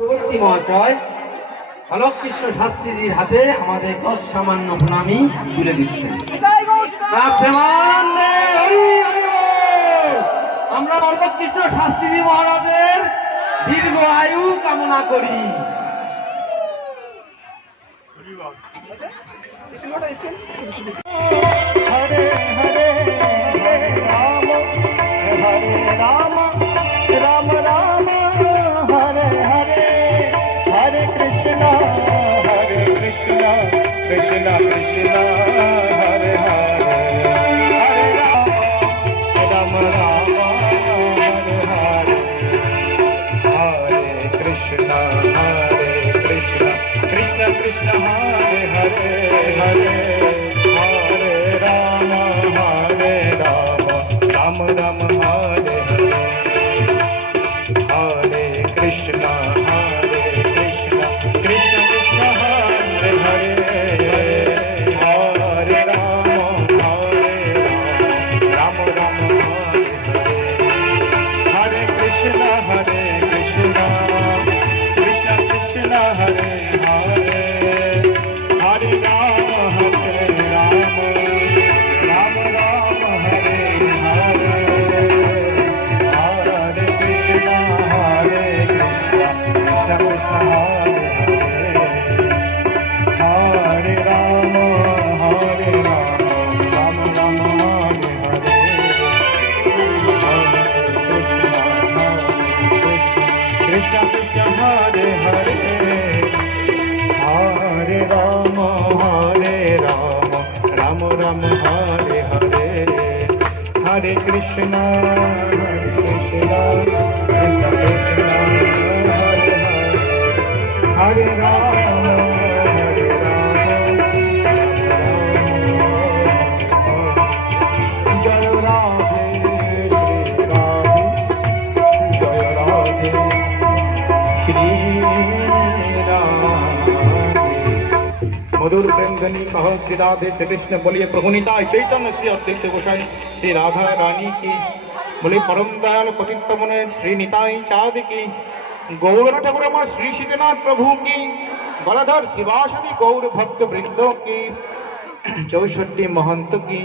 পরবর্তী মহাশয় অলোক কৃষ্ণ শাস্ত্রীজির হাতে আমাদের সামান্য প্রণামী তুলে দিচ্ছেন। আমরা অলোক কৃষ্ণ শাস্ত্রীজি মহারাজের দীর্ঘ আয়ু কামনা করি। হরে হরে রাম হরে রাম রাম রাম হরে হরে হরে কৃষ্ণ কৃষ্ণ কৃষ্ণ হরে হরে হরে রাম রাম রাম হরে হরে হরে কৃষ্ণ কৃষ্ণ কৃষ্ণ হরে হরে হরে हरे राम राम राम हरे हरे हरे कृष्ण कृष्ण कृष्ण हरे हरे हरे राम राम राम हरे हरे हरे कृष्ण कृष्ण कृष्ण हरे हरे हरे राम हरे कृष्णा कृष्णा कृष्ण हरे हरे राम जय राधे राधे जय राधे श्री मधुर प्रेम धनी कहो श्री राधे श्री कृष्ण बोलिए प्रभु निताय चैतन्य श्री अद्वैत गोसाई श्री राधा रानी की बोले परम दयाल पतित मुने श्री निताई चाँद की गौर ठाकुर श्री शीतनाथ प्रभु की गलाधर शिवासदि गौर भक्त वृंदों की 64 महंत की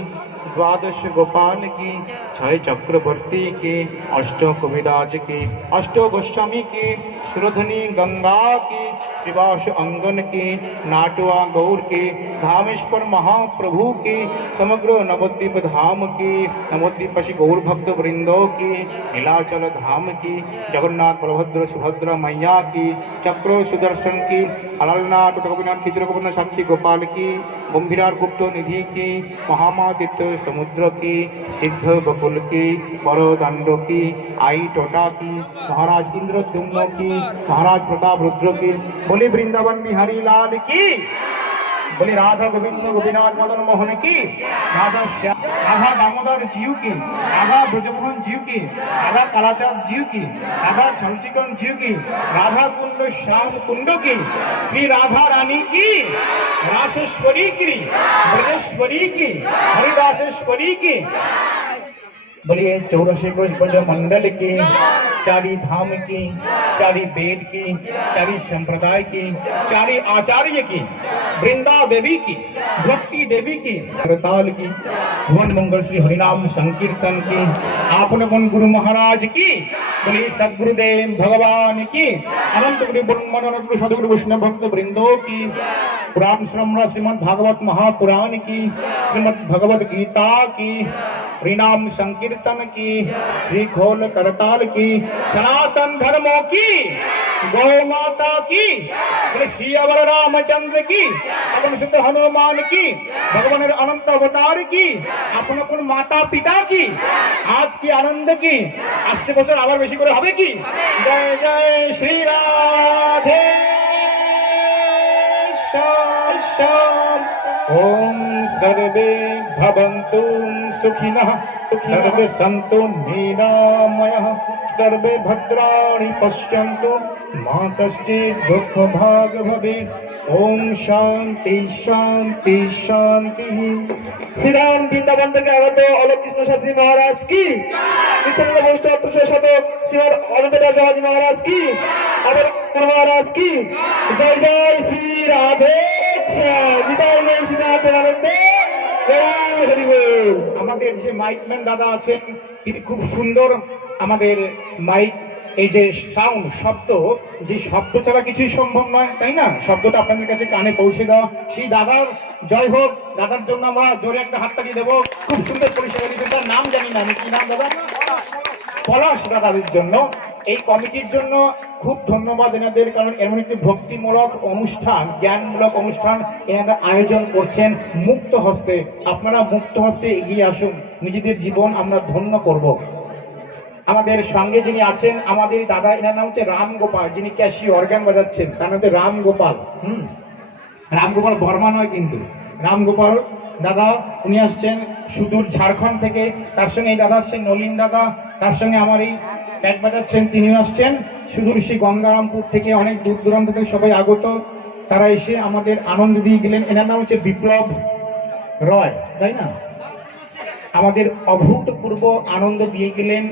द्वादश गोपाल की 6 चक्रवर्ती की 8 कविराज की 8 गोस्वामी की सुरधनी गंगा की शिवास अंगन की नाटुआ गौर की धामेश्वर महाप्रभु की समग्र नवद्वीप धाम की नवद्वीपसी गौर भक्त वृंदों की नीलाचल धाम की जगन्नाथ बलभद्र सुभद्रा मैया की चक्र सुदर्शन की अललनाथ गोपीनाथ चित्रगोपीनाथ साक्षी गोपाल की गंभीरार गुप्त निधि की महामादित्य समुद्र की सिद्ध बकुल की बड़ोदंड की आई टोटा की महाराज इंद्रद्युम्न की महाराज प्रताप रुद्र की बोली वृंदावन बिहारी लाल की बोली राधा गोविंद गोपीनाथ मदन मोहन की राधा दामोदर जीव की राधा ब्रजमोहन जीव की राधा कालाचांद जीव की राधा छमचिकन जीव की राधा कुंड श्याम कुंड की श्री राधा रानी की रासेश्वरी की ब्रजेश्वरी की हरिदासेश्वरी की बोलिए 84 ब्रज मंडल की 4 धाम की 4 वेद की 4 संप्रदाय की 4 आचार्य की वृंदा देवी की भक्ति देवी की ताल की भुवन मंगल श्री हरिनाम संकीर्तन की आपने गुरु महाराज की बोलिए सदगुरुदेव भगवान की अनंत गुरु ब्रह्मानंद सदगुरु वैष्णव भक्त वृंदों की पुराण श्रमण श्रीमद् भागवत महापुराण की श्रीमद् भगवद गीता की हरिनाम संकीर्तन की श्री खोल करताल की सनातन धर्मों की गौ माता की श्री अवर रामचंद्र की अपन सुत हनुमान की भगवान अनंत अवतार की अपन अपन माता पिता की आज की आनंद की आजके बछर आबार बेशी करे होबे की जय जय श्री राधे ओम सर्वे भवन्तु सुखिनः सर्वे सन्तु निरामयः सर्वे भद्राणि पश्यन्तु मा कश्चित् दुःखभाग् भवेत् ओम शांति शांति शांति। श्री राम वृंदावन থেকে আগত অলোক কৃষ্ণ শাস্ত্রী মহারাজ কি, কৃষ্ণ বৈষ্ণব শ্রী অনন্ত দাস মহারাজ কি, महाराज की जय जय श्री राधे বিদায় নেই শ্রীনাথের আনন্দে জয় হরি বল। আমাদের যে মাইকম্যান দাদা আছেন তিনি খুব সুন্দর আমাদের মাইক এই যে সাউন্ড শব্দ যে শব্দ ছাড়া কিছুই সম্ভব নয় তাই না, শব্দটা আপনাদের কাছে কানে পৌঁছে দেওয়া, সেই দাদার জয় হোক। দাদার জন্য আমরা জোরে একটা হাততালি দেবো, খুব সুন্দর পরিষেবা দিচ্ছেন। তার নাম জানি না আমি, কি নাম দাদা? পলাশ দাদাদের জন্য, এই কমিটির জন্য খুব ধন্যবাদ এনাদের, কারণ এমন একটি ভক্তিমূলক অনুষ্ঠান, জ্ঞানমূলক অনুষ্ঠান এনারা আয়োজন করছেন মুক্ত হস্তে। আপনারা মুক্ত হস্তে এগিয়ে আসুন, নিজেদের জীবন আমরা ধন্য করব। আমাদের সঙ্গে যিনি আছেন আমাদের দাদা, এনার নাম হচ্ছে রাম গোপাল, যিনি ক্যাশি অর্গান বাজাচ্ছেন, তার নাম হচ্ছে রাম গোপাল। রাম গোপাল বর্মা নয় কিন্তু, রাম গোপাল দাদা উনি আসছেন সুদূর ঝাড়খণ্ড থেকে। তার সঙ্গে এই দাদা আসছেন নলিন দাদা, তার সঙ্গে আমার এই প্যাক বাজাচ্ছেন তিনিও আসছেন সুদূর সেই গঙ্গারামপুর থেকে, অনেক দূর দূরান্ত থেকে সবাই আগত। তারা এসে আমাদের আনন্দ দিয়ে গেলেন। এনার নাম হচ্ছে বিপ্লব রয়, তাই না? আমাদের অভূতপূর্ব আনন্দ দিয়ে গেলেন,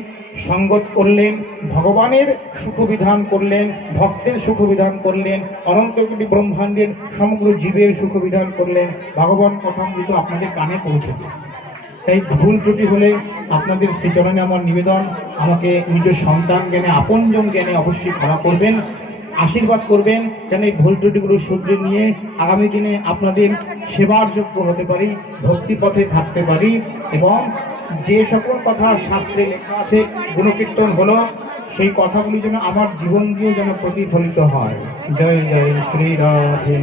সঙ্গত করলেন, ভগবানের সুখবিধান করলেন, ভক্তের সুখবিধান করলেন, অনন্ত কোটি ব্রহ্মাণ্ডের সমগ্র জীবের সুখবিধান করলেন। ভগবান কথামৃত আপনাদের কানে পৌঁছে দেন। তাই ভুল ত্রুটি হলে আপনাদের শ্রীচরণে আমার নিবেদন, আমাকে নিজের সন্তান জ্ঞানে, আপনজন জ্ঞানে অবশ্যই ক্ষমা করবেন, আশীর্বাদ করবেন, যেন এই ভুল ত্রুটিগুলো শুধরে নিয়ে আগামী দিনে আপনাদের সেবার যোগ্য হতে পারি, ভক্তি পথে থাকতে পারি, এবং যে সকল কথা শাস্ত্রে লেখা আছে, গুণকীর্তন হলো, সেই কথাগুলি যেন আমার জীবন দিয়ে যেন প্রতিফলিত হয়। জয় জয় শ্রী রাধে।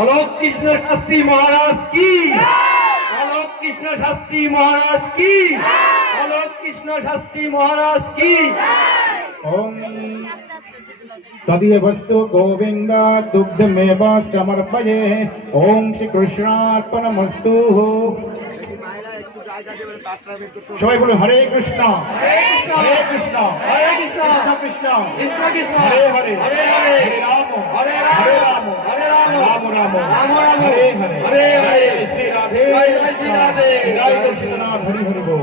অলোক কৃষ্ণ শাস্ত্রী মহারাজ কি, অলোক কৃষ্ণ শাস্ত্রী মহারাজ কি, অলোক কৃষ্ণ শাস্ত্রী মহারাজ কি। ওম তদীয়বস্তু গোবিন্দ দুগ্ধমেব সমর্পয়ে। ওম শ্রীকৃষ্ণার্পণমস্তু। সবাই বলুন হরে কৃষ্ণ হরে কৃষ্ণ হরে কৃষ্ণ কৃষ্ণ কৃষ্ণ কৃষ্ণ হরে হরে হরে হরে হরে রাম হরে হরে রাম রাম হরে রাম রাম রাম রাম রাম হরে হরে হরে হরে শ্রী রাধে জয় জয় শ্রী রাধে জয় কৃষ্ণনাথ হরি হরি বল।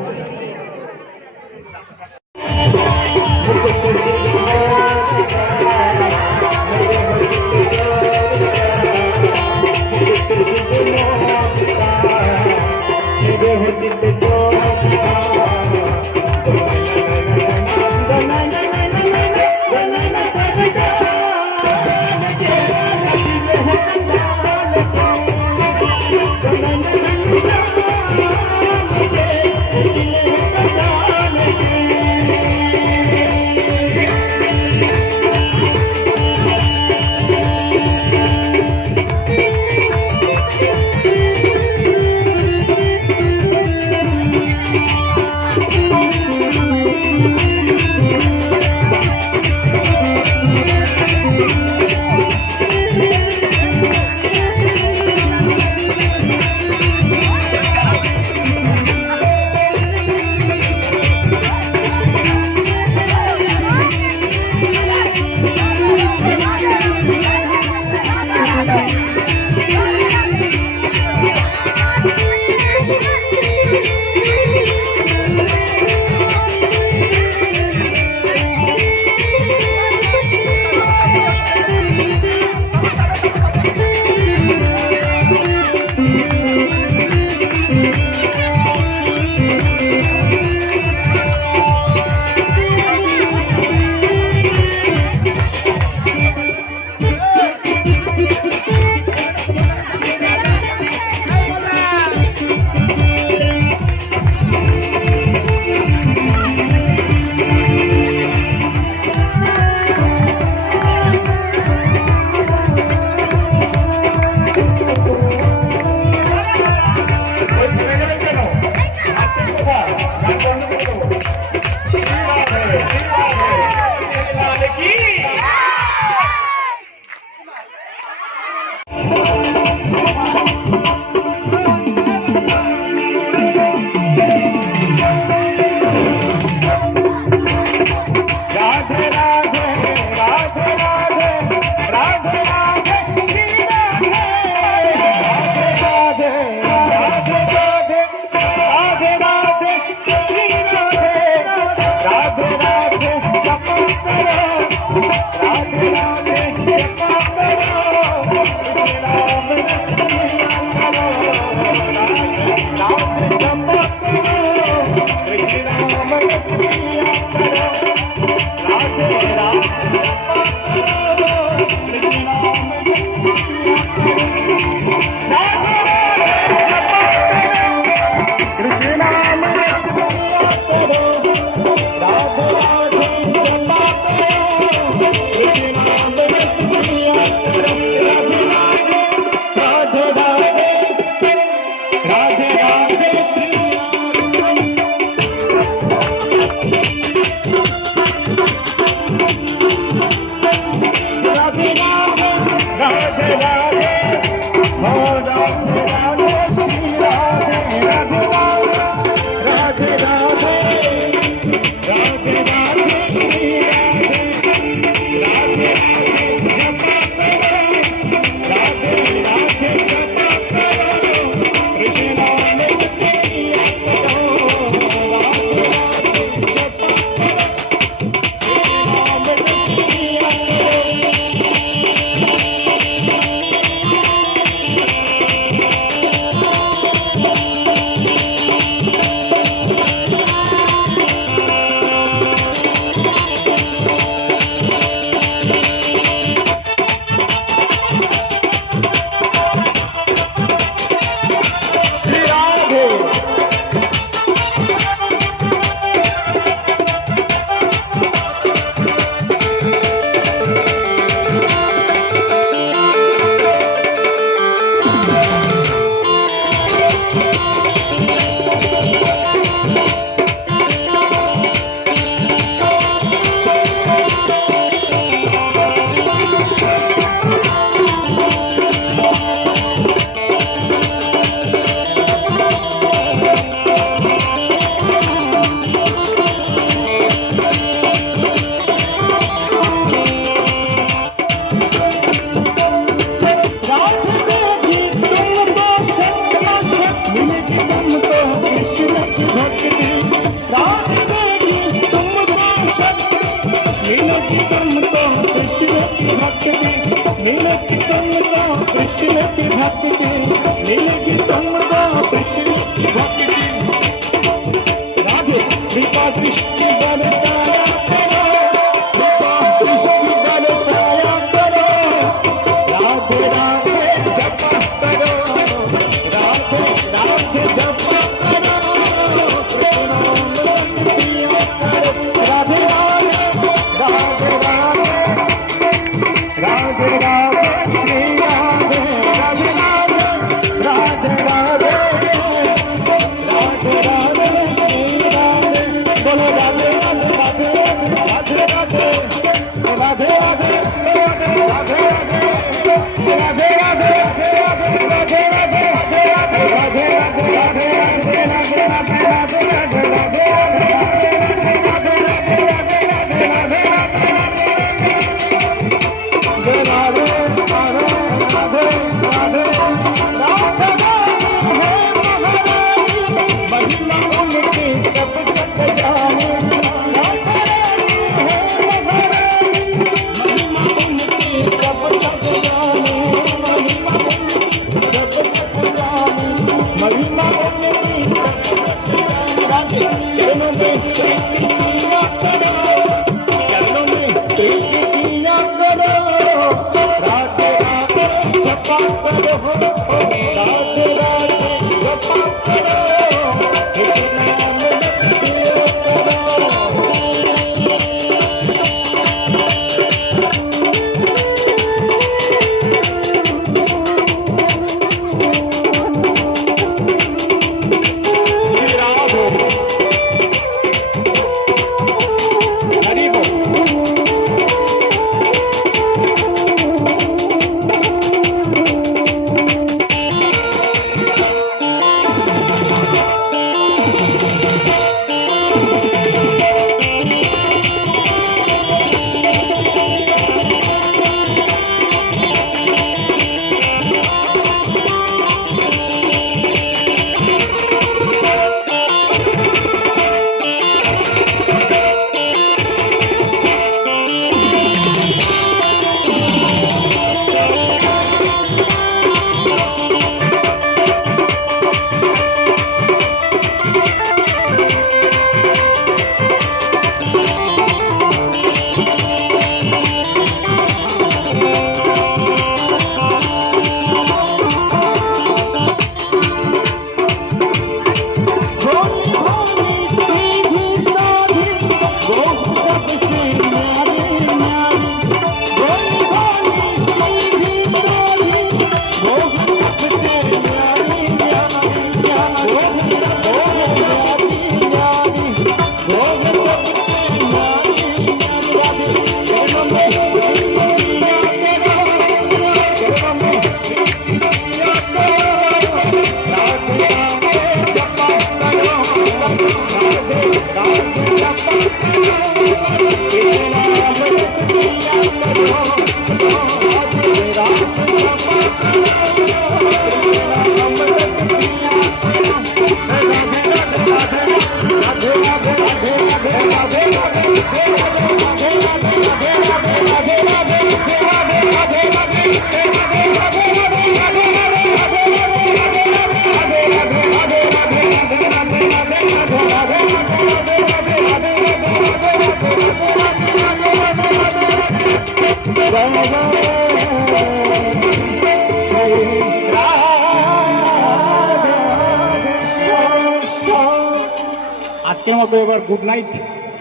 আজকের মতো এবার গুড নাইট,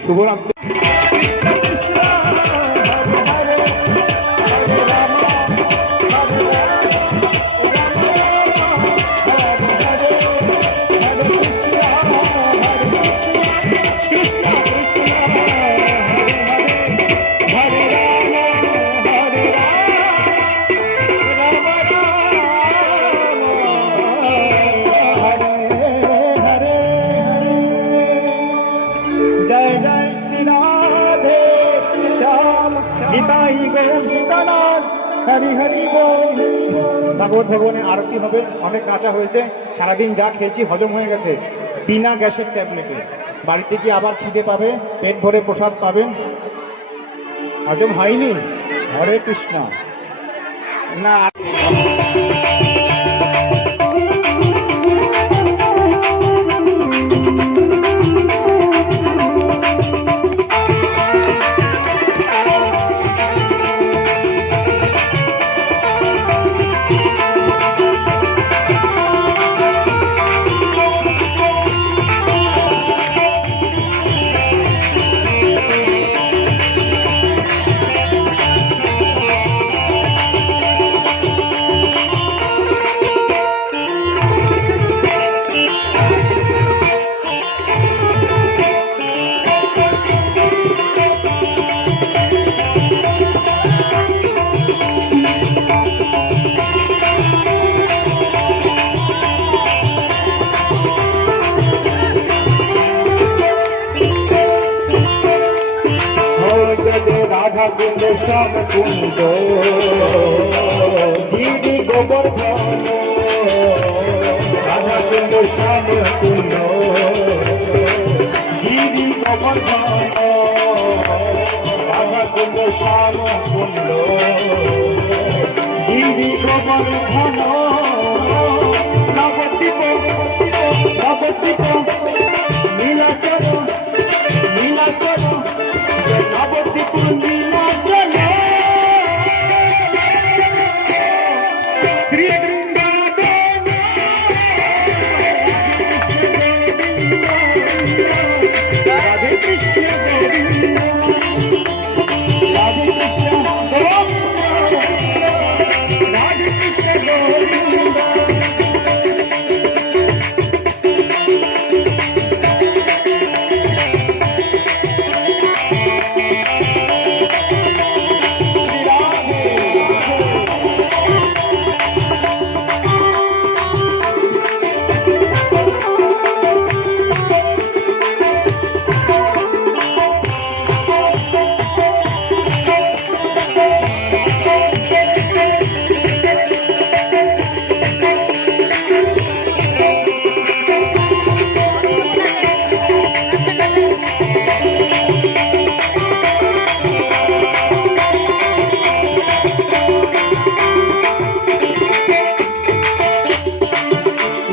শুভরাত্রি। জয় জয় শ্রী রাধে শ্যাম গীতাই গো গীতানাথ হরি হরি বল। ভাগবত ভগবানের আরতি হবে, অনেক কাঁচা হয়েছে, সারাদিন যা খেয়েছি হজম হয়ে গেছে বিনা গ্যাসের ট্যাবলেটে। বাড়িতে গিয়ে আবার খিদে পাবে, পেট ভরে প্রসাদ পাবেন। হজম হয়নি, হরে কৃষ্ণ না। রাধা কুণ্ড শ্যাম কুণ্ড গিরি গোবর্ধন, রাধা কুণ্ড শ্যাম কুণ্ড গিরি গোবর্ধন, রাধা কুণ্ড শ্যাম কুণ্ড গিরি গোবর্ধন। নবদ্বীপ নবদ্বীপ নীলাচল নীলাচল নবদ্বীপ নীলাচল শ্রী বৃন্দাবন রাধে কৃষ্ণ গোবিন্দ রাধে কৃষ্ণ গোবিন্দ রাধে কৃষ্ণ গোবিন্দ।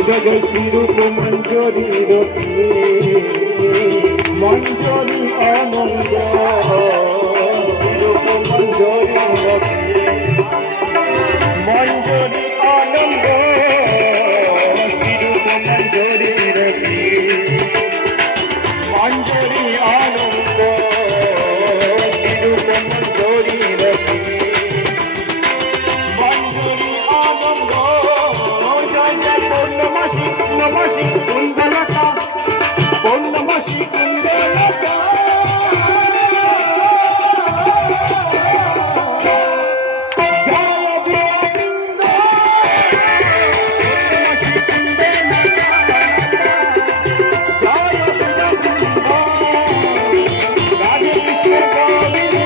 জয় শ্রীরূপ মঞ্জরি রতি মঞ্জরি আনন্দ, শ্রীরূপ মঞ্জরি রতি মঞ্জরি আনন্দ, শ্রীরূপ মঞ্জরি রতি মঞ্জরি আনন্দ, শ্রীরূপ মঞ্জরি রতি মঞ্জরি আনন্দ। পূর্ণমাসী পূর্ণমাসী কুণ্ডলতা পূর্ণমাসী কুণ্ডলতা রাধে কৃষ্ণ গোবিন্দ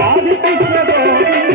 রাধে কৃষ্ণ গোবিন্দ।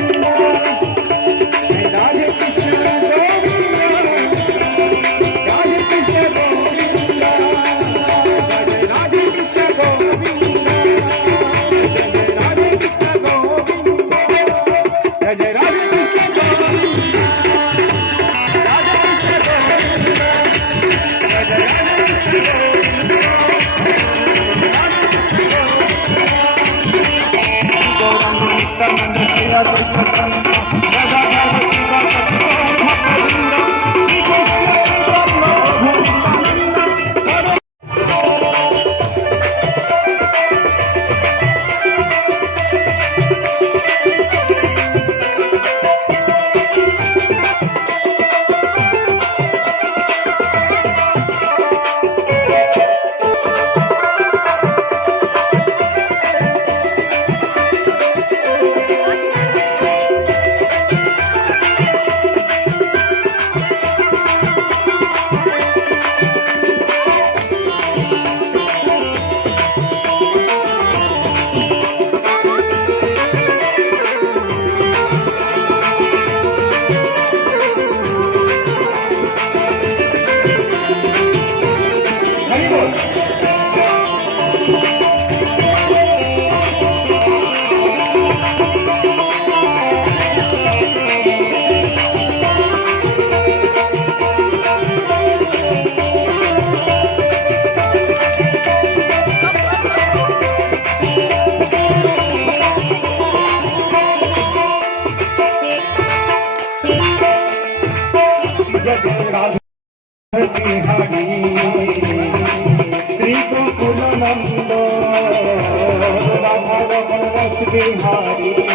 বিহারী শ্রী গোকুলানন্দ রাধা রমণ রস বিহারী